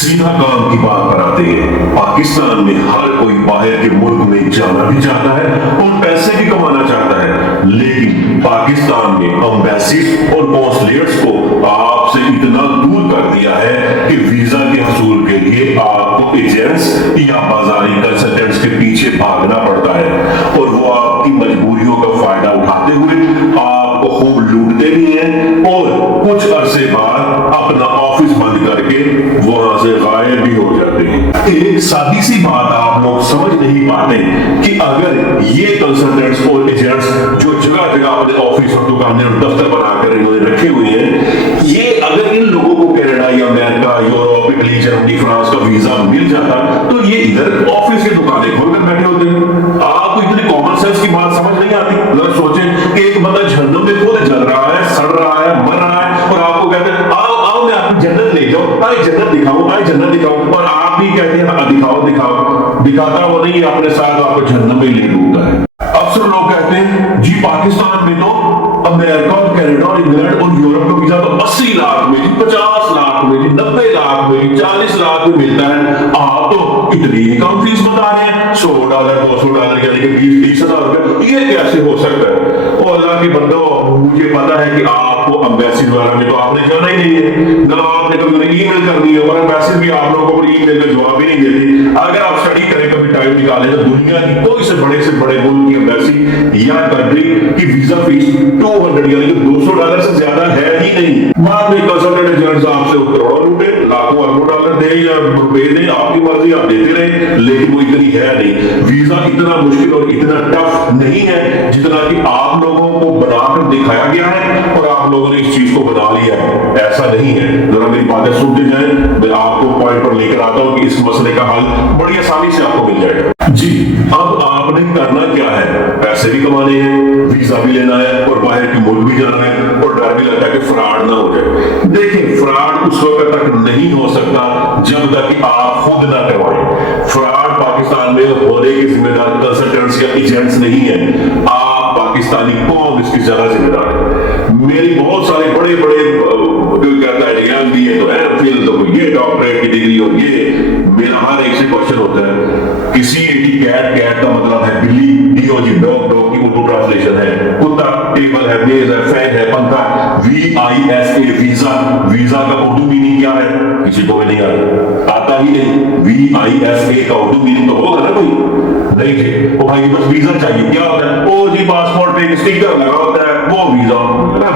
सीधा काम की बात पर आते हैं। पाकिस्तान में हर कोई बाहर के मुल्क में जाना भी चाहता है और पैसे भी कमाना चाहता है, लेकिन पाकिस्तान में एम्बेसीज और कॉन्सुलेट्स को आपसे इतना दूर कर दिया है कि वीजा के हसूल के लिए आपको एजेंट्स या बाजारी कंसल्टेंट्स के पीछे भागना पड़ता है और वो आपकी मजबूरियों का फायदा उठाते हुए आपको खूब लूटते भी हैं और कुछ अरसे बाद अपना ऑफिस बंद करके वहां से गायब भी हो जाते हैं। एक सादी सी बात आप लोग समझ नहीं पाते कि अगर ये कंसल्टेंट्स और एजेंट्स जो जगह जगह अपने ऑफिस और दुकानें और दफ्तर बनाकर इन्होंने रखे हुए हैं, ये अगर इन लोगों को कनाडा या America, Europe, Italy, Germany, France का वीजा मिल जाता तो ये इधर ऑफिस की दुकानें खोलकर बैठे होते हैं। आपको इतनी कॉमन सेंस की बात समझ नहीं आती? जरा सोचें कि एक बंदा जहन्नुम में खुद जल रहा है, सड़ रहा है, मर रहा है और आपको कहते हैं आओ आओ मैं आपको जन्नत ले जाऊं, आए जन्नत दिखाऊं, आए जन्नत दिखाऊं, और आप भी कहते हैं हाँ दिखाओ दिखाओ। दिखाता वो नहीं, अपने साथ आपको जहन्नुम में ले डूबता है। अक्सर लोग कहते हैं जी पाकिस्तान में तो अमेरिका और कनाडा और इंग्लैंड और यूरोप का वीजा तो 80 लाख में, 50 लाख में, 90 लाख में, 40 लाख में मिलता है। आप तो इतनी कम फीस बता रहे हैं, $100, $200 यानी कि 20-30 हजार रुपए, ये कैसे हो सकता है? और अल्लाह के बंदो, मुझे पता है कि आपको एम्बेसी द्वारा में तो आपने जाना ही नहीं है, ना आपने कभी ईमेल करनी है, और एम्बेसी भी आप लोगों को ईमेल का जवाब ही नहीं देती। अगर आप स्टडी करें, कभी टाइम निकालें, तो दुनिया की कोई से बड़े मुल्क की एम्बेसी या कंट्री की वीजा फीस 200 यानी कि $200 से ज्यादा है ही नहीं। बाद में कंसल्टेंट एजेंट्स आपसे करोड़ों लूटे, लाखों अरबों डॉलर दे या रुपए दे, आपकी मर्जी, आप देते रहे, लेकिन वो इतनी है नहीं। वीजा इतना मुश्किल और इतना टफ नहीं है जितना कि आप लोगों को बनाकर दिखाया गया है और आप लोगों ने इस चीज को बना लिया है। ऐसा नहीं है। जरा मेरी बातें सुनते जाएं, मैं आपको पॉइंट पर लेकर आता हूं कि इस मसले का हल बड़ी आसानी से आपको मिल जाएगा। जी, अब आपने करना क्या है? पैसे भी कमाने हैं, वीजा भी लेना है और बाहर के मुल्क भी जाना है, और डर भी लगता है कि फ्रॉड ना हो जाए। देखिए, फ्रॉड उस वक्त तक नहीं हो सकता जब तक कि आप खुद ना करवाएं। फ्रॉड पाकिस्तान में होने के जिम्मेदार कंसल्टेंट्स या एजेंट्स नहीं है, आप पाकिस्तानी कौम इसकी ज्यादा जिम्मेदार है। मेरी बहुत सारे बड़े कहता है एग्जाम दिए तो एमफिल, तो ये डॉक्टरेट की डिग्री और ये, मेरा हर एक से क्वेश्चन होता है कि सीएटी कैट का मतलब है बिल्ली, डीओजी डॉग की उर्दू ट्रांसलेशन है कुत्ता, टेबल है, मेज है, फैन है, पंखा। VISA वीजा का उर्दू मीनिंग क्या है? किसी को भी नहीं आता ही नहीं। VISA का उर्दू मीनिंग तो होगा ना कोई? नहीं जी, वो भाई बस वीजा चाहिए। क्या होता है? ओ जी पासपोर्ट पे स्टिकर लगा होता है, वो वीजा।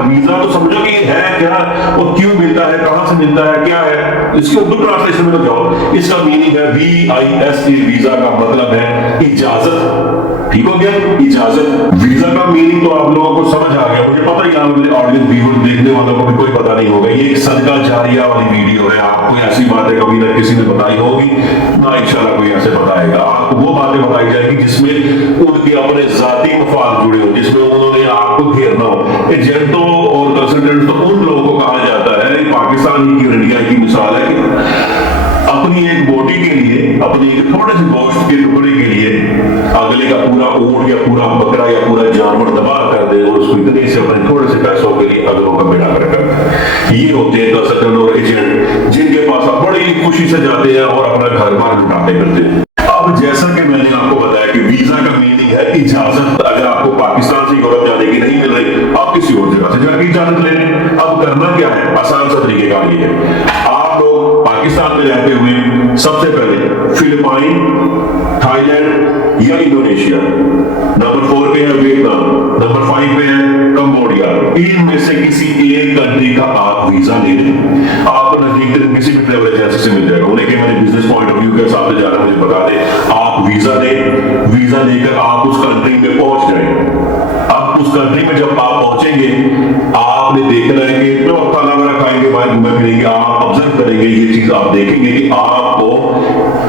वीजा तो समझो कि है क्या, वो क्यों मिलता है, कहां से मिलता है, क्या है? इसकी उर्दू ट्रांसलेशन में जाओ, इसका मीनिंग है VISA। वीजा का मतलब है इजाजत। ठीक हो गया? इजाजत। वीजा का मीनिंग तो आप लोगों को समझ आ गया। मुझे पता ही है मेरे ऑडियंस व्यूअर्स देखने वालों को भी कोई पता नहीं होगा। ये एक सदका जारिया वाली वीडियो है। आपको ऐसी बातें कभी ना किसी ने बताई होगी ना इंशाल्लाह कोई ऐसे बताएगा। आपको वो बातें बताई जाएगी जिसमें उनके अपने जाती मफाद जुड़े हो, जिसमें उन्होंने आपको घेरना हो। एजेंटों और कंसल्टेंट तो उन लोगों को कहा जाता है, पाकिस्तान ही की और इंडिया की मिसाल है कि अपनी एक बोटी के लिए, अपनी एक थोड़े से गोश्त के टुकड़े के लिए अगले का पूरा ऊंट या पूरा बकरा या पूरा जानवर तबाह कर दे और उसको इतने से अपने थोड़े से पैसों के लिए अगलों का बेड़ा कर करते हैं। ये होते हैं कंसल्टेंट और एजेंट, जिनके पास बड़ी खुशी से जाते हैं और अपना घर बार लुटाते करते हैं। अब जैसा कि मैंने आपको बताया कि वीजा का मीनिंग है इजाजत। अगर आपको पाकिस्तान से यूरोप जाने की नहीं मिल रही, आप किसी और जगह से जाकर इजाजत ले लें। अब करना क्या है? आसान सा तरीका ये है, आप लोग पाकिस्तान में रहते हुए सबसे पहले फिलिपाइन, थाईलैंड या इंडोनेशिया, नंबर 4 पे है वियतनाम, नंबर 5 पे है कंबोडिया, इनमें से किसी एक कंट्री का आप वीजा ले लें। आपको नजदीक किसी भी ट्रैवल एजेंसी से मिल जाएगा। उन्हें कि मैंने बिजनेस पॉइंट ऑफ व्यू के हिसाब से जाना, मुझे बता दें। आप वीजा दें, वीजा लेकर आप उस कंट्री में पहुंच जाए। अब उस कंट्री में जब आप पहुंचेंगे, आपने देखना है कि तो खाना वगैरह खाएंगे, बाहर घूमे फिरेंगे, आप ऑब्जर्व करेंगे ये चीज, आप देखेंगे कि आपको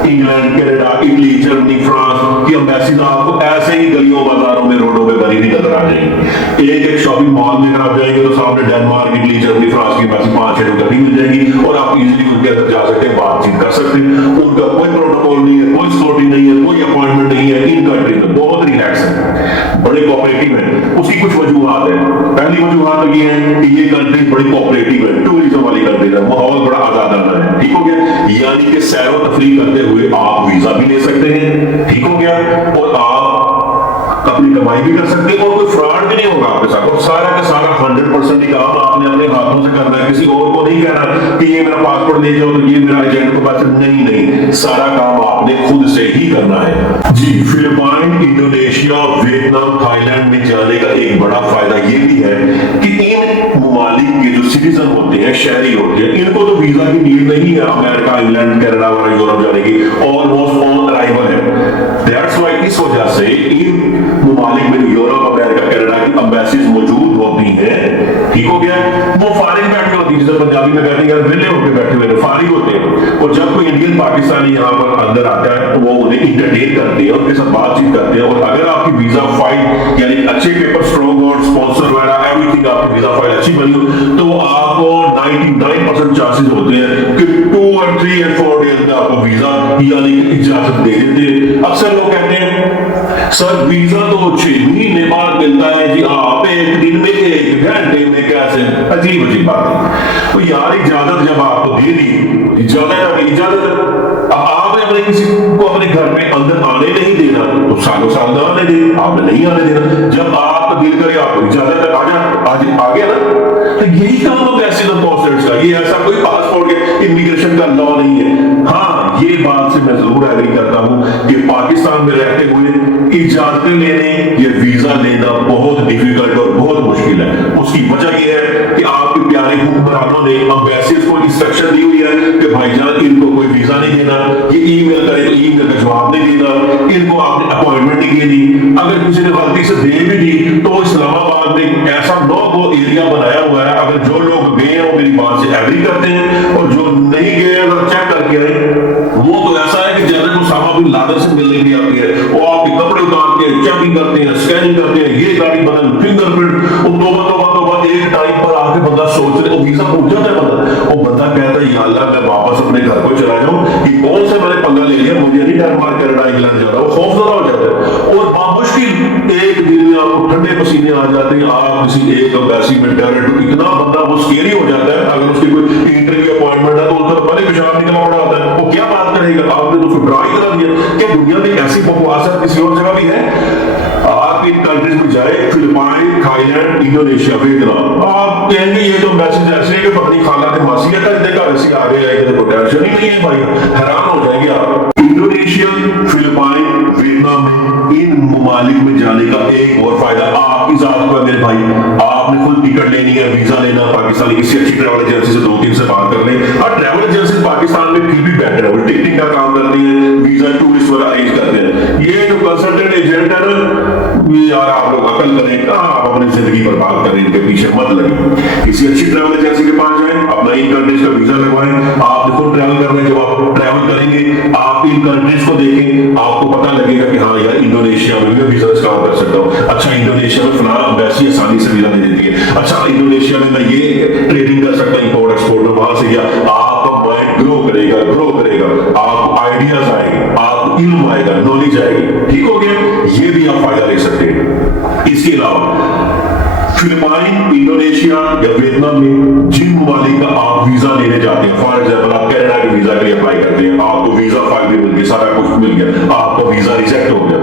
England, Canada, Italy, Germany, France की एम्बेसी आपको ऐसे ही गलियों बाजारों में रोडों पे बनी हुई नजर आ जाएगी। एक शॉपिंग मॉल में अगर आप जाएंगे तो सामने डेनमार्क, इटली, जर्मनी, फ्रांस की एम्बेसी 5-6 गली मिल जाएगी और आप इजीली उनके अंदर जा सकते हैं, बातचीत कर सकते हैं। उनका कोई प्रोटोकॉल नहीं है, कोई सिक्योरिटी नहीं है, कोई अपॉइंटमेंट नहीं है। इन कंट्री में बहुत रिलैक्स है, बड़े कोऑपरेटिव है। उसकी कुछ वजूहात है। पहली वजूहात तो ये है कि ये कंट्री बड़ी कोऑपरेटिव है, टूरिज्म वाली कंट्री है, माहौल बड़ा आजादाना है। ठीक हो गया? यानी कि सैर व तफरीह करते हुए आप वीजा भी ले सकते हैं, ठीक हो गया, और आप अपनी कमाई भी कर सकते हैं और कोई फ्रॉड भी नहीं होगा आपके साथ। और सारा का सारा 100% ही काम आपने अपने हाथों से करना है, किसी और को नहीं कहना कि ये मेरा पासपोर्ट ले जाओ तो ये मेरा एजेंट को पास, नहीं, सारा काम आपने खुद से ही करना है जी। फिलिपाइन, इंडोनेशिया, वियतनाम, थाईलैंड में जाने का एक बड़ा फायदा ये भी है कि इन ममालिक के जो सिटीजन होते हैं, शहरी होते हैं, इनको तो वीजा की नीड नहीं है अमेरिका, इंग्लैंड, कनाडा और यूरोप जाने की, ऑलमोस्ट ऑन अराइवल है। दैट्स व्हाई इस वजह से इन ममालिक में यूरोप, अमेरिका, कनाडा की एम्बेसीज मौजूद होती हैं, ठीक हो गया। वो फारिग बैठे होती है, जैसे पंजाबी में कहते हैं विले होकर बैठे हुए फारिग होते हैं, और जब कोई इंडियन पाकिस्तानी यहाँ पर अंदर आता है तो वो उन्हें इंटरटेन करते हैं, उनके साथ बातचीत करते हैं, और अगर आपकी वीजा फाइल यानी अच्छे पेपर, स्ट्रॉन्ग और स्पॉन्सर वगैरह एवरीथिंग आपकी वीजा फाइल अच्छी बनी हो तो आपको 99% चांसेस होते हैं कि 2 और 3 और 4 डेज में आपको वीजा यानी कि इजाजत दे देते हैं। अक्सर लोग कहते हैं सर वीजा तो 6 महीने बाद मिलता है जी, आप एक दिन में 1 घंटे में कैसे, अजीब अजीब बात है। तो यार इजाजत जब आपको दे दी, इजाजत आपने अपने किसी को अपने घर में अंदर आने नहीं देना तो सालों साल ना आने दे, आपने नहीं आने देना, जब आपका दिल करे आपको इजाजत है आज आ गया ना, तो यही काम हो एम्बेसी और कॉन्सुलेट्स का। ये ऐसा कोई पासपोर्ट के इमिग्रेशन का लॉ नहीं है। हाँ, ये बात से मैं जरूर एग्री करता हूं कि पाकिस्तान में रहते हुए इजाजतें लेने या वीजा लेना बहुत डिफिकल्ट और बहुत मुश्किल है। उसकी वजह यह है कि आपके प्यारे हुक्मरानों ने एम्बेसीज को इंस्ट्रक्शन दी हुई है कि भाईजान इनको कोई वीजा नहीं देना, ये ईमेल करे तो ईमेल का जवाब नहीं देना, इनको आपने अपॉइंटमेंट नहीं देनी, अगर किसी ने गलती से दे भी दी तो इस्लामाबाद में ऐसा नो गो एरिया बनाया हुआ है, अगर जो लोग गए हैं वो मेरी बात से एग्री करते हैं, और जो नहीं गए अगर चेक करके आए वो तो ऐसा है कि जनरल उसामा बिन लादेन से मिलने भी आती है, वो आपके कपड़े उतारते हैं, चेकिंग करते हैं, स्कैनिंग करते हैं, ये गाड़ी बदल, फिंगरप्रिंट, तोबा एक टाइम पर आके बंदा सोच रहे वीजा पूछ जाता है बंदा, वो बंदा कहता है या अल्लाह मैं वापस अपने घर को चला जाऊं कि कौन से मैंने पंगा ले लिया, मुझे नहीं डेनमार्क, कनाडा, इंग्लैंड जाना, वो खौफजदा हो जाता है। और बामुश्किल एक दिन में आपको ठंडे पसीने आ जाते हैं, आप किसी एक एम्बेसी में डायरेक्ट, इतना बंदा वो स्केरी हो जाता है, अगर उसकी कोई इंटरव्यू अपॉइंटमेंट है तो उसका पहले पेशाब निकलना पड़ा होता है, वो क्या बात करेगा, आपने तो उसको ड्रा ही करा दिया। क्या दुनिया में ऐसी बकवास है किसी और जगह भी है? आप इन कंट्रीज में जाए, फिलिपाइन, थाईलैंड, इंडोनेशिया, वियतनाम, आप कहेंगे ये तो मैसेज ऐसे है कि पत्नी खाला ने मासी है घर ऐसी आ गए हैं, तो टेंशन ही नहीं है भाई, हैरान हो जाएंगे आप। इंडोनेशिया, फिलिपाइन, वियतनाम में इन ममालिक में जाने का एक और फायदा आपकी जात को है मेरे भाई, आपने खुद टिकट लेनी है, वीजा लेना पाकिस्तानी किसी अच्छी ट्रैवल एजेंसी से 2-3 से बात कर लें, और ट्रैवल एजेंसी पाकिस्तान में फिर भी बेटर है, वो टिकटिंग का काम करती है, वीजा टूरिस्ट वगैरह अरेंज करते हैं। ये जो कंसल्टेंट एजेंट है ना, यार आप लोग अकल करें, कहाँ आप अपनी जिंदगी बर्बाद करें, इनके पीछे मत लगे, किसी अच्छी ट्रैवल एजेंसी के पास जाएं, अपना इन कंट्रीज का वीजा लगवाएं, आप खुद ट्रैवल कर रहे हैं, जब आप ट्रैवल करेंगे आप इन कंट्रीज को देखें, आपको पता लगेगा कि हाँ यार इंडोनेशिया में भी बिजनेस काम कर सकता हूँ, अच्छा इंडोनेशिया में फलाना एम्बेसी आसानी से वीजा दे देती है, अच्छा इंडोनेशिया में मैं ये ट्रेडिंग कर सकता हूँ इंपोर्ट एक्सपोर्ट में, वहां से आपका माइंड ग्रो करेगा, आपको आइडियाज आएंगे, आपको इल्म आएगा, नॉलेज आएगी, ठीक हो गया, ये भी आप फायदा ले सकते हैं। इसके अलावा फिलिपाइन, इंडोनेशिया या वियतनाम में जिन ममालिक का आप वीजा लेने जाते हैं, फॉर एग्जाम्पल आप कनाडा के वीजा के लिए अप्लाई करते हैं, आपको वीजा फाइल भी मिल गई, सारा कुछ मिल गया, आपका वीजा रिजेक्ट हो गया,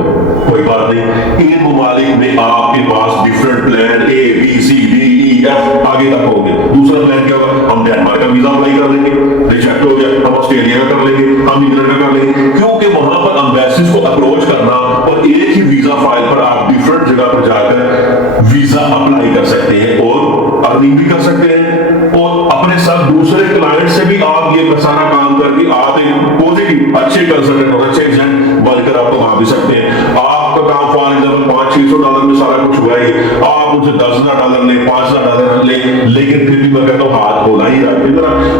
कोई बात नहीं, इन ममालिक में आपके पास different plan A B C D E F आगे तक होंगे। दूसरा प्लान क्या होगा, हम डेनमार्क का वीजा अप्लाई कर लेंगे, रिजेक्ट हो गया, हम ऑस्ट्रेलिया का कर लेंगे, हम इंग्लैंड का कर लेंगे, क्योंकि वहां पर एम्बेसीज को अप्रोच करना और एक ही वीजा फाइल पर आप डिफरेंट जगह पर जाकर वीजा अप्लाई कर सकते हैं और अर्निंग भी कर सकते हैं, और अपने साथ दूसरे क्लाइंट से भी आप ये सारा काम करके आप एक पॉजिटिव अच्छे कंसल्टेंट और अच्छे एजेंट बनकर आप कमा भी सकते हैं। आपका काम फॉर एग्जाम्पल $500-600 में सारा कुछ हुआ है, आप मुझे $10,000 ले, $5,000 ले, लेकिन फिर भी मैं कहता हूँ हाथ खोला ही रखें,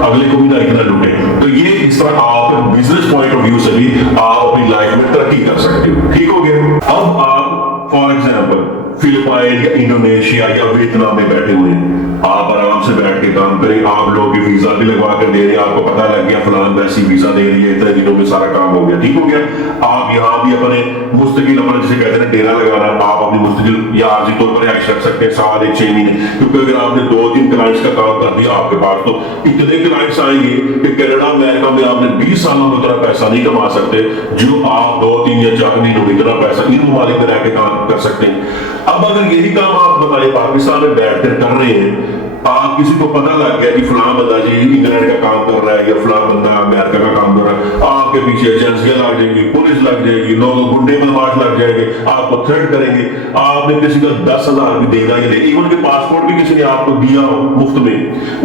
अगले को भी ना इतना लूटे। तो ये इस तरह आप बिजनेस पॉइंट ऑफ व्यू से भी आप अपनी लाइफ में तरक्की कर सकते हो, ठीक हो गया। अब आप फॉर एग्जाम्पल फिलिपाइन या इंडोनेशिया या वियतनाम में बैठे हुए हैं, आप आराम से बैठ के काम करें। आप लोगों के वीजा भी लगवा कर दे रहे हैं, आपको पता लग गया फलान वैसी वीजा दे रही है, इतने दिनों में सारा काम हो गया, ठीक हो गया। आप यहाँ भी अपने मुस्तकिल अपना जिसे कहते हैं डेरा लगाना, आप अपनी मुस्तकिल या आर्जी तौर पर रख सकते हैं साल 1-6 महीने, क्योंकि अगर आपने 2-3 क्लाइंट्स का काम कर दिया आपके पास, तो इतने क्लाइंट्स आएंगे कि कनाडा अमेरिका में आपने 20 सालों में उतना पैसा नहीं कमा सकते जो आप 2-3 या 4 महीनों में इतना पैसा इन ममालिक में रह के काम कर सकते हैं। अब अगर यही काम आप बताइए पाकिस्तान में बैठकर कर रहे हैं, आप किसी को पता लग गया कि फलां बंदा जी इंग्लैंड का काम कर रहा है या फलां बंदा अमेरिका का काम कर रहा है, आपके पीछे एजेंसियां लग जाएंगी, पुलिस लग जाएगी, लोग गुंडे बदमाश लग जाएंगे, आपको थ्रेट करेंगे। आपने किसी का 10,000 भी देना ही नहीं, इवन के पासपोर्ट भी किसी ने आपको दिया हो मुफ्त में,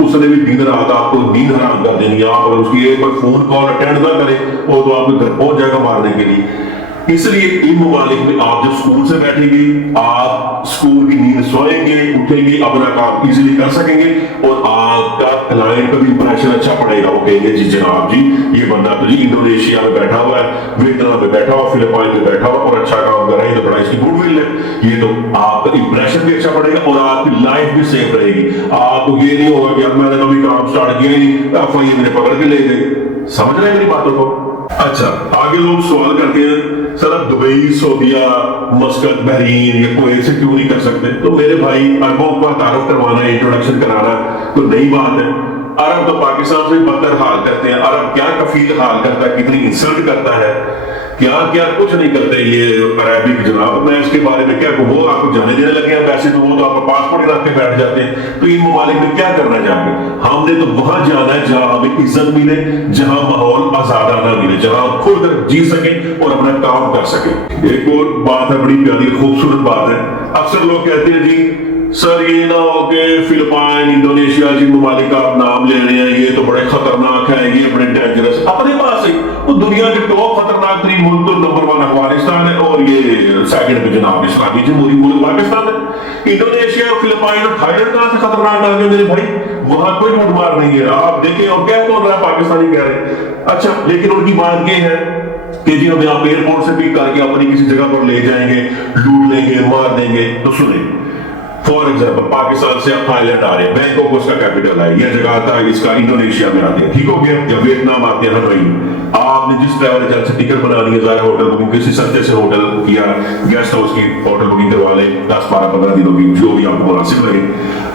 उसने भी दिन रात आपको नींद हराम कर देनी है। आप अगर उसकी एक बार फोन कॉल अटेंड ना करें वो तो आपके घर पहुंच जाएगा मारने के लिए। इसलिए इन ममालिक में आप जब स्कूल से बैठेंगे, आप स्कूल की नींद सोएंगे, उठेंगे, अपना काम इजीली कर सकेंगे और आपका क्लाइंट का भी इंप्रेशन अच्छा पड़ेगा। वो कहेंगे जी जनाब जी ये बंदा तो जी इंडोनेशिया में बैठा हुआ है, वियतनाम में बैठा हुआ, फिलिपाइन में बैठा हुआ और अच्छा काम कर रहा है, ये तो बड़ा इसकी गुडविल है। ये तो आपका इंप्रेशन भी अच्छा पड़ेगा और आपकी लाइफ भी सेफ रहेगी। आपको ये नहीं होगा कि अब मैंने कभी काम स्टार्ट किया ही नहीं, FIA मैंने पकड़ के ले गए। समझ रहे हैं मेरी बातों को? अच्छा, आगे लोग सवाल करते हैं सर अब दुबई, सऊदीया, मस्कत, बहरीन या कुवैत से क्यों नहीं कर सकते? तो मेरे भाई अरबों का तारुफ करवाना, इंट्रोडक्शन कराना कोई नई बात है। अरब तो पाकिस्तान से बदतर हाल करते हैं। अरब क्या कफील हाल करता है, कितनी इंसल्ट करता है, क्या क्या कुछ नहीं करते ये अरबिक जनाब। मैं इसके बारे में क्या कहूँ, आपको जाने देने लगे हैं वैसे तो वो तो आपका पासपोर्ट रख के बैठ जाते हैं। तो इन ममालिक में क्या करना चाहते? हमने तो वहां जाना है जहां हमें इज्जत मिले, जहां माहौल आजादाना मिले, जहां खुद जी सके और अपना काम कर सके। एक और बात है, बड़ी प्यारी खूबसूरत बात है। अक्सर लोग कहते हैं जी सर ये ना हो कि फिलिपाइन, इंडोनेशिया जिन ममालिक का आप नाम ले रहे हैं ये तो बड़े खतरनाक है, ये बड़े डेंजरस है। अपने पास ही वो दुनिया के टॉप खतरनाक 3 मुल्क तो नंबर 1 अफगानिस्तान है और ये सेकंड पे जनाब इस्लामी जमहूरी मुल्क पाकिस्तान है। इंडोनेशिया, फिलिपाइन और थाईलैंड कहां से खतरनाक आ गए मेरे भाई? वहां कोई लूट मार नहीं है। आप देखें और क्या कौन रहा है, पाकिस्तानी कह रहे हैं। अच्छा, लेकिन उनकी बात ये है कि जी हम आप एयरपोर्ट से पिक करके अपनी किसी जगह पर ले जाएंगे, लूट लेंगे, मार देंगे। तो सुने, फॉर एग्जाम्पल पाकिस्तान से आप थाईलैंड आ रहे हैं, बैंकॉक उसका कैपिटल है, यह जगह आता है इसका इंडोनेशिया में आते हैं, ठीक हो गया। जब वियतनाम आते हैं हनोई, आपने जिस ट्रैवल एजेंट से टिकट बनानी है, ज़ाहिर होटल बुकिंग किसी सस्ते से होटल या गेस्ट हाउस की होटल बुकिंग करवा लें, 10-12-15 दिनों की जो भी आपको मुनासिब लगे।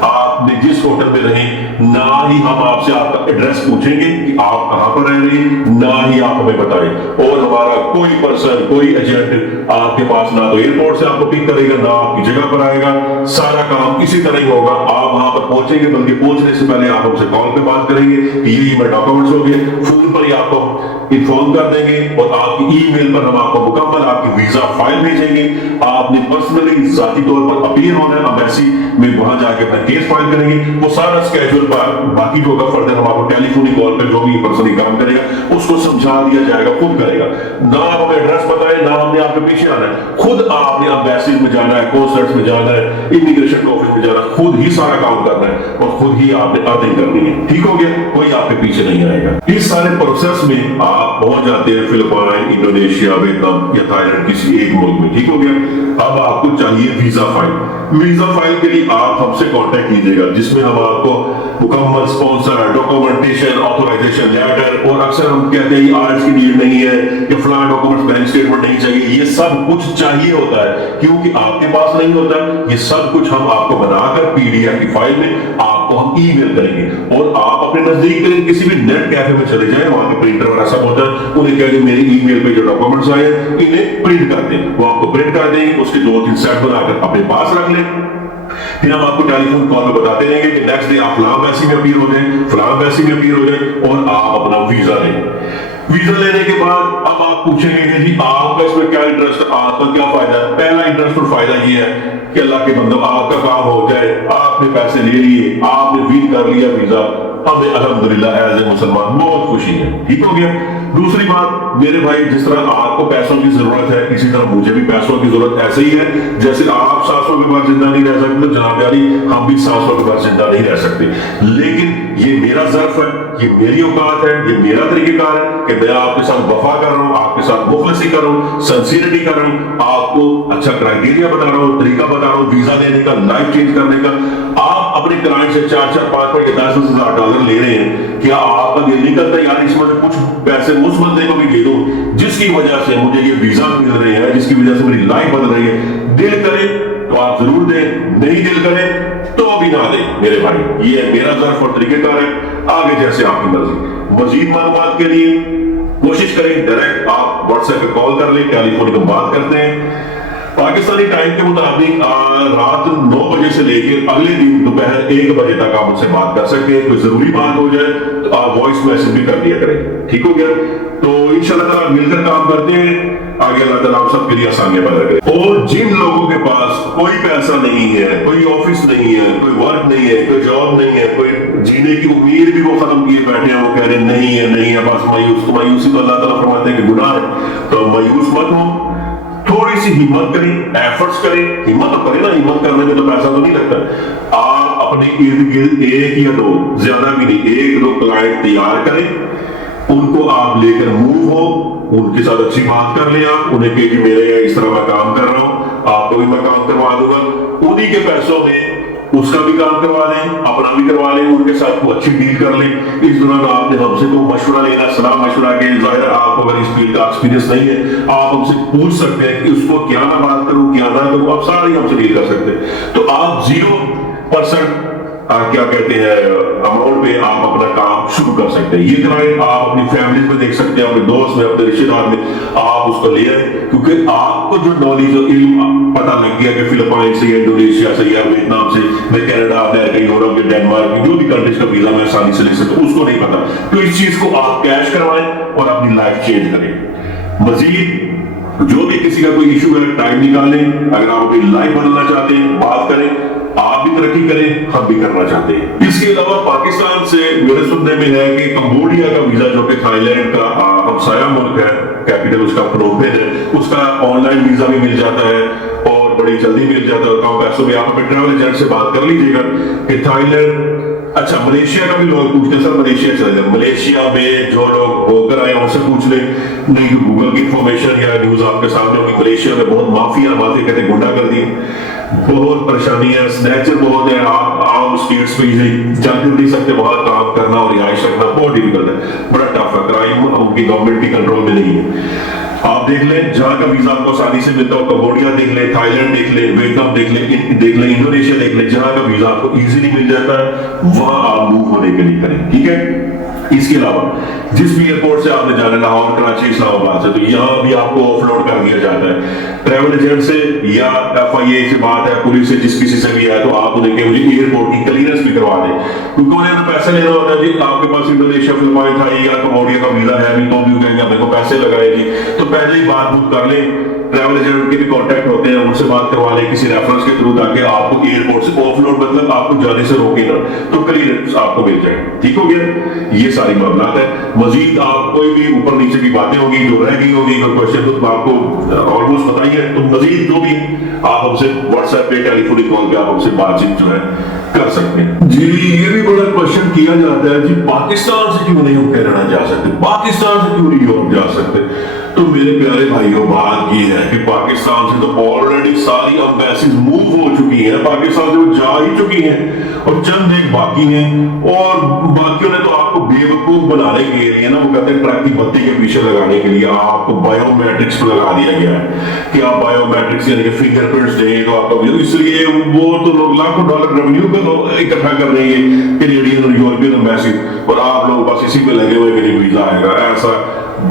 आपने जिस होटल में रहे, ना ही हम आपसे आपका एड्रेस पूछेंगे कि आप कहां पर रह रहे हैं, ना ही आप हमें बताएं। और हमारा कोई पर्सन, कोई एजेंट आपके पास ना तो एयरपोर्ट से आपको पिक करेगा, ना आपकी जगह पर आएगा। सारा काम इसी तरह ही होगा। आप वहां पर पहुंचेंगे, बल्कि पहुंचने से पहले आप हमसे कॉल पे बात करेंगे कि ये मेरे डॉक्यूमेंट्स हो गए, फोन पर ही आपको इन्फॉर्म कर देंगे और आपकी ईमेल पर हम आपको मुकम्मल आपकी वीजा फाइल भेजेंगे। आपने पर्सनली जाती तौर पर अपील होना है एम्बेसी में, वहां जाके अपना केस फाइल करेंगे। वो सारा स्केड्यूल बाकी जो होगा फर्दर हम आपको टेलीफोनिक कॉल पे जो भी पर्सन काम करेगा उसको समझा दिया जाएगा, खुद करेगा। ना आप हमें एड्रेस बताएं, ना हमने आपके पीछे आना है, खुद आपने एम्बेसी में जाना है, कॉन्सुलेट्स में जाना है, इमिग्रेशन ऑफिस में जाना, खुद ही सारा काम करना है और खुद ही आपने अर्निंग करनी है, ठीक हो गया। कोई आपके पीछे नहीं आएगा। इस सारे प्रोसेस में आप पहुंच जाते हैं फिलिपाइन, इंडोनेशिया, वियतनाम या थाईलैंड किसी एक मुल्क में, ठीक हो गया। अब आपको चाहिए वीजा फाइल। वीजा फाइल के लिए आप हमसे कांटेक्ट कीजिएगा, जिसमें हम आपको मुकम्मल स्पॉन्सर, डॉक्यूमेंटेशन, ऑथराइजेशन लेटर, और अक्सर हम कहते हैं आर्ट्स की नीड नहीं है या फलां डॉक्यूमेंट्स, बैंक स्टेटमेंट नहीं चाहिए, ये सब कुछ चाहिए होता है। क्योंकि आपके पास नहीं होता, ये सब कुछ हम आपको बनाकर PDF की फाइल में आपको हम ईमेल करेंगे और आप अपने नजदीक के किसी भी नेट कैफे में चले जाएं, वहां के प्रिंटर वगैरह सब होता है, उन्हें कहेंगे मेरी ईमेल पे जो डॉक्यूमेंट्स आए इन्हें प्रिंट कर दें। वो आपको प्रिंट कर देंगे, उसके 2-3 सेट बनाकर अपने पास रख लें। फिर हम आपको टेलीफोन कॉल पे बताते रहेंगे कि नेक्स्ट डे आप फलां एम्बेसी में अपीयर हो जाए, फलां एम्बेसी में अपीयर हो जाए और आप अपना वीजा लें। वीजा लेने के बाद अब आप पूछेंगे कि जी आपका इसमें क्या इंटरेस्ट है, आपका क्या फायदा है? पहला इंटरेस्ट और फायदा ये है कि अल्लाह के बंदो आपका काम हो जाए, आपने पैसे ले लिए, आपने विन कर लिया वीजा, हमें अल्हम्दुलिल्लाह एज ए मुसलमान बहुत खुशी है, ठीक हो गया। दूसरी बात मेरे भाई, जिस तरह आपको पैसों की जरूरत है, इसी तरह मुझे भी पैसों की जरूरत ऐसे ही है। जैसे आप सांसों के बाद जिंदा नहीं रह सकते, जनाब यारी हम भी सांसों के बाद जिंदा नहीं रह सकते, लेकिन ये मेरा ज़र्फ है, یہ میری اوقات ہے، یہ میرا طریقہ کار ہے کہ میں آپ کے ساتھ وفا کر رہا ہوں، آپ کے ساتھ مخلصی کر رہا ہوں، سنسیئرٹی کر رہا ہوں، آپ کو اچھا کرائٹیریا بتا رہا ہوں، طریقہ بتا رہا ہوں ویزا دینے کا، لائف چینج کرنے کا۔ آپ اپنے کلائنٹ سے 4-4 5 یا 10 ہزار ڈالر لے رہے ہیں، کیا آپ کا دل نہیں کرتا یار اس میں سے کچھ پیسے اس بندے کو بھی دے دو جس کی وجہ سے مجھے یہ ویزا مل رہے ہیں، جس کی وجہ سے میری لائف بدل رہی ہے؟ دل کرے تو آپ ضرور دیں، نہیں دل کرے تو بھی نہ دیں میرے بھائی، یہ میرا ظرف اور طریقہ کار ہے، آگے جیسے آپ کی مرضی۔ مزید معلومات کے لیے کوشش کریں ڈائریکٹ آپ واٹس ایپ پہ کال کر لیں، ٹیلی فون پہ بات کرتے ہیں۔ پاکستانی ٹائم کے مطابق رات 9 بجے سے لے کے اگلے دن دوپہر 1 بجے تک آپ ان سے بات کر سکتے ہیں۔ کوئی ضروری بات ہو جائے تو آپ وائس میسج بھی کر دیا کریں، ٹھیک ہو گیا؟ تو انشاءاللہ تعالیٰ مل کر کام کرتے ہیں، آگے اللہ تعالیٰ آپ سب کے لیے آسانیاں پیدا کرے۔ اور جن لوگوں کے پاس کوئی پیسہ نہیں ہے، کوئی آفس نہیں ہے، کوئی ورک نہیں ہے، کوئی جاب نہیں ہے، کوئی جینے کی امید بھی وہ ختم کیے بیٹھے ہیں، وہ کہہ رہے ہیں نہیں ہے بس مایوسی تو اللہ تعالیٰ فرماتے ہیں کہ گناہ ہے، تو مایوس مت ہو، تھوڑی سی ہمت کریں، ایفرٹس کریں، ہمت تو کریں نا، ہمت کرنے میں تو پیسہ تو نہیں لگتا۔ آپ اپنے ارد گرد 1 یا 2، زیادہ بھی نہیں، 1-2 کلائنٹ تیار کریں، ان کو آپ لے کر موو ہو، ان کے ساتھ اچھی بات کر لیں، آپ انہیں کہ میرے اس طرح میں کام کر رہا ہوں، آپ کو بھی میں کام کروا دوں گا، انہی کے پیسوں میں اس کا بھی کام کروا لیں، اپنا بھی کروا لیں، ان کے ساتھ کو اچھی ڈیل کر لیں۔ اس دوران آپ نے ہم سے کوئی مشورہ لینا، صلاح مشورہ کے ظاہر ہے آپ کو اگر اس فیلڈ کا ایکسپیرینس نہیں ہے، آپ ہم سے پوچھ سکتے ہیں کہ اس کو کیا میں بات کروں، کیا نہ کروں، آپ ساری ہم سے ڈیل کر سکتے ہیں۔ تو آپ 0% کیا کہتے ہیں اماؤنٹ پہ آپ اپنا کام شروع کر سکتے ہیں۔ یہ کلائنٹ آپ اپنی فیملیز میں دیکھ سکتے ہیں، اپنے دوست میں، اپنے رشتے دار میں، آپ اس کو لے آئیں، کیونکہ آپ کو جو نالج اور علم پتہ لگ گیا کہ فلپائن سے یا انڈونیشیا سے یا ویتنام سے میں کینیڈا، امریکہ، یورپ یا ڈینمارک، جو بھی کنٹریز کا ویزا میں آسانی سے لے سکتا ہوں، اس کو نہیں پتا، تو اس چیز کو آپ کیش کروائیں اور اپنی لائف چینج کریں۔ مزید جو بھی کسی کا کوئی ایشو ہے ٹائم نکالیں، اگر آپ اپنی لائف بدلنا چاہتے ہیں بات کریں، آپ بھی ترقی کریں، ہم بھی کرنا چاہتے ہیں۔ اس کے علاوہ پاکستان سے میرے سننے میں ہے کہ کمبوڈیا کا ویزا جو کہ تھائی لینڈ کا ہمسایہ ملک ہے، کیپٹل اس کا پنوم پین ہے، اس کا آن لائن ویزا بھی مل جاتا ہے اور بڑی جلدی مل جاتا ہے، کم پیسوں میں۔ آپ اپنے ٹریول ایجنٹ سے بات کر لیجیے گا کہ تھائی لینڈ، اچھا ملیشیا کا بھی لوگ پوچھتے ہیں سر ملیشیا چلے جائیں، ملیشیا میں جو لوگ ہو کر آئے ان سے پوچھ لیں، نہیں تو گوگل کی انفارمیشن یا نیوز آپ کے سامنے ہوگی۔ ملیشیا میں بہت مافیا باتیں کہتے ہیں، گنڈا کر دی، بہت پریشانی ہے، سنیچر بہت ہے، آپ عام اسٹریٹس پہ چل پھر نہیں سکتے، وہاں کام کرنا اور رہائش رکھنا بہت ڈیفیکلٹ ہے، بڑا ٹف ہے، کرائم ان کی گورنمنٹ کی کنٹرول میں نہیں ہے۔ آپ دیکھ لیں جہاں کا ویزا آپ کو آسانی سے ملتا ہو، کمبوڈیا دیکھ لیں، تھائی لینڈ دیکھ لیں، ویتنام دیکھ لیں، انڈونیشیا دیکھ لیں، جہاں کا ویزا آپ کو ایزیلی مل جاتا ہے وہاں آپ موو ہونے کے لیے کریں، ٹھیک ہے؟ اس کے علاوہ جس بھی ایئرپورٹ سے آپ نے جانا، لاہور، کراچی، اسلام آباد سے، تو یہاں بھی آپ کو آف لوڈ کر دیا جاتا ہے ٹریول ایجنٹ سے یا FIA سے بات ہے، پولیس سے، جس کسی سے بھی ہے، تو آپ انہیں کہ مجھے ایئرپورٹ کی کلیئرنس بھی کروا دیں، کیونکہ انہیں پیسے لینا ہوتا ہے جی، آپ کے پاس انڈونیشیا، فلپائن، تھائی یا کمبوڈیا کا ویزا ہے نہیں، تو بھی کہیں گے میرے کو پیسے لگائے جی، تو پہلے ہی بات بک کر لیں، ٹریول ایجنٹ کے بھی کانٹیکٹ ہوتے ہیں، ان سے بات کروا لیں کسی ریفرنس کے تھرو، تاکہ آپ کو ایئرپورٹ سے آف لوڈ مطلب آپ کو جانے سے روکے نا، تو کلیئرنس آپ کو مل جائے، ٹھیک ہو گیا؟ یہ ساری معاملات ہیں۔ مزید آپ کوئی بھی اوپر نیچے کی باتیں ہوگی جو رہ گئی ہوگی، کوئی کوشچن تو آپ کو آلموسٹ بتائیے، تو مزید جو بھی آپ ہم سے واٹس ایپ پہ، ٹیلی فونک کال پہ آپ ہم سے بات چیت جو ہے کر سکتے ہیں۔ جی یہ بھی بڑا کوشچن کیا جاتا ہے جی پاکستان سے کیوں نہیں ہم کینیڈا جا سکتے، پاکستان سے کیوں نہیں یورپ جا سکتے؟ تو میرے پیارے بھائیوں بات یہ ہے کہ پاکستان سے تو آلریڈی ساری امبیسیز موو ہو چکی ہیں، پاکستان سے وہ جا ہی چکی ہیں اور چند ایک باقی ہیں، اور باقیوں نے تو آپ کو بے وقوف بنانے کے لیے نا، وہ کہتے ہیں ٹرک کی بتی کے پیچھے لگانے کے لیے آپ کو بایو میٹرکس پہ لگا دیا گیا ہے کہ آپ بایو میٹرکس یعنی کہ فنگر پرنٹس دیں تو آپ کا، اس لیے وہ تو لوگ لاکھوں ڈالر ریونیو کا اکٹھا کر رہے ہیں کینیڈین اور یورپین امبیسی، اور آپ لوگ بس اسی پہ لگے ہوئے کہ ویزا آئے گا، ایسا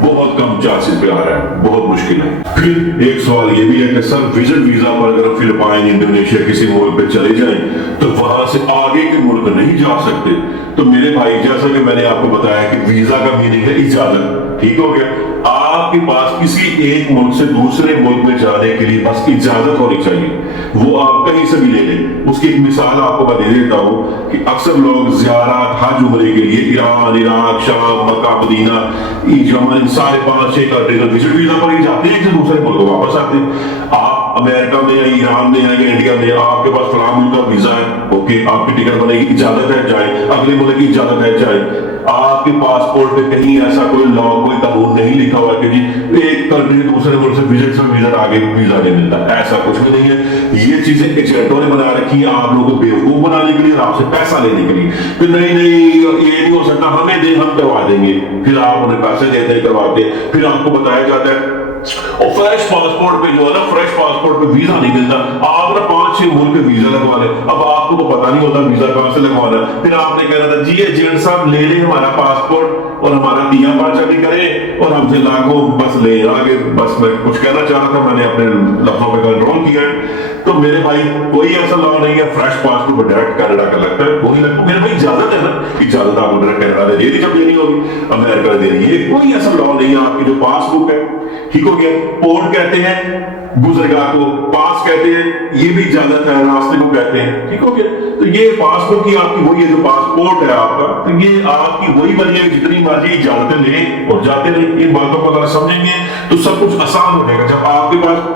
بہت کم چانسز پہ آ رہا ہے، بہت مشکل ہے۔ پھر ایک سوال یہ بھی ہے کہ سر وزٹ ویزا پر اگر فلپائن، انڈونیشیا کسی ملک پہ چلے جائیں تو وہاں سے آگے کے ملک نہیں جا سکتے؟ تو میرے بھائی جیسا کہ میں نے آپ کو بتایا کہ ویزا کا میننگ ہے اجازت، ٹھیک ہو گیا؟ آپ کے پاس کسی ایک ملک سے دوسرے ملک میں جانے کے لیے بس اجازت ہونی چاہیے، وہ آپ کہیں سے بھی لے لیں۔ اس کی ایک مثال آپ کو میں دے دیتا ہوں کہ اکثر لوگ زیارات حج عمرے کے لیے ایران، عراق، شام، مکہ، مدینہ، یمن، سارے 5-6 کنٹریز وزٹ ویزا پر ہی جاتے ہیں، ایک سے دوسرے ملک واپس آتے ہیں۔ آپ امریکہ میں یا ایران میں یا انڈیا میں، آپ کے پاس فلاں ملک کا ویزا ہے، اوکے، آپ کی ٹکٹ بنے گی، اجازت ہے جائیں، اگلے ملک کی اجازت ہے جائیں۔ آپ کے پاسپورٹ پہ کہیں ایسا کوئی لا کوئی قانون نہیں لکھا ہوا کہ جی ایک کنٹری دوسرے ملک سے وزٹ آگے ویزا نہیں ملتا، ایسا کچھ بھی نہیں ہے۔ یہ چیزیں ایجنٹوں نے بنا رکھی ہیں آپ لوگوں کو بیوقوف بنانے کے لیے اور آپ سے پیسہ لینے کے لیے کہ نہیں یہ نہیں ہو سکتا، ہمیں دیں ہم کروا دیں گے، پھر آپ انہیں پیسے دیتے ہیں کرواتے، پھر آپ کو بتایا جاتا ہے اور فریش پاسپورٹ پہ جو ہے نا، فریش پاسپورٹ پہ ویزا نہیں ملتا، آپ نا 5-6 ملک کے ویزا لگوا لیں، اب آپ کو تو پتا نہیں ہوتا ویزا کہاں سے لگوانا ہے، پھر آپ نے کہنا تھا جی ایجنٹ صاحب لے لیں ہمارا پاسپورٹ اور ہمارا دیا پاچا بھی کریں اور ہم سے لاکھوں بس لیں آگے۔ بس میں کچھ کہنا چاہ رہا تھا، میں نے اپنے لفظوں پہ کنٹرول کیا ہے۔ تو میرے بھائی کوئی ایسا لا نہیں ہے فریش پاسپورٹ پہ ڈائریکٹ کینیڈا کا لگتا ہے، کوئی لگتا ہے میرے بھائی اجازت ہے نا، اجازت آپ کو ڈائریکٹ کینیڈا نے دے دی، جب دینی ہوگی امریکہ نے دے دی، یہ کوئی ایسا لا نہیں ہے۔ آپ کی جو پاس بک ہے ٹھیک ہو گیا، پورٹ کہتے ہیں گزرگاہ کو، پاس کہتے ہیں یہ بھی اجازت ہے، راستے کو کہتے ہیں ٹھیک ہو گیا۔ تو یہ پاس بک کی آپ کی وہی ہے جو پاسپورٹ ہے آپ کا، تو یہ آپ کی وہی بنی ہے، جتنی مرضی اجازتیں لیں اور جاتے رہیں۔ ان باتوں کو اگر سمجھیں گے تو سب کچھ آسان ہو جائے گا۔ جب آپ کے پاس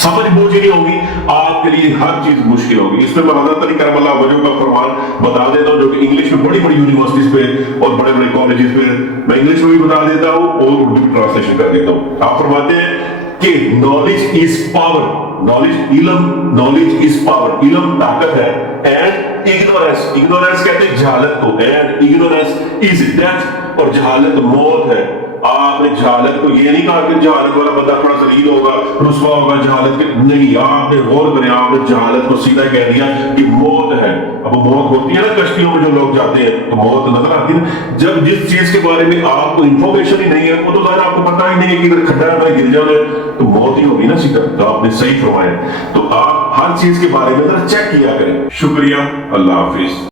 سمجھ بوجھ نہیں ہوگی آپ کے لیے ہر چیز مشکل ہوگی۔ اس میں میں حضرت علی کرم اللہ وجہ کا فرمان بتا دیتا ہوں جو کہ انگلش میں بڑی بڑی یونیورسٹیز پہ اور بڑے بڑے کالجز پہ میں انگلش میں بھی بتا دیتا ہوں اور اردو کی ٹرانسلیشن کر دیتا ہوں۔ آپ فرماتے ہیں کہ knowledge is power, knowledge is power, علم طاقت ہے، اینڈ اگنورینس کہتے ہیں جہالت کو، اینڈ اگنورینس از ڈیتھ، اور جہالت موت ہے۔ آپ نے جہالت کو یہ نہیں کہا کہ جہالت والا بندہ تھوڑا ذلیل ہوگا رسوا ہوگا، جہالت کے نہیں، آپ نے غور کریں، آپ نے جہالت کو سیدھا کہہ دیا کہ موت ہے۔ اب وہ موت ہوتی ہے نا کشتیوں میں جو لوگ جاتے ہیں تو موت نظر آتی ہے نا، جب جس چیز کے بارے میں آپ کو انفارمیشن ہی نہیں ہے وہ تو ظاہر آپ کو پتا ہی نہیں ہے کہ ادھر کھڈا ہے گر جانا ہے تو موت ہی ہوگی نا سیدھا۔ تو آپ نے صحیح فرمایا، تو آپ ہر چیز کے بارے میں ذرا چیک کیا کریں۔ شکریہ، اللہ حافظ۔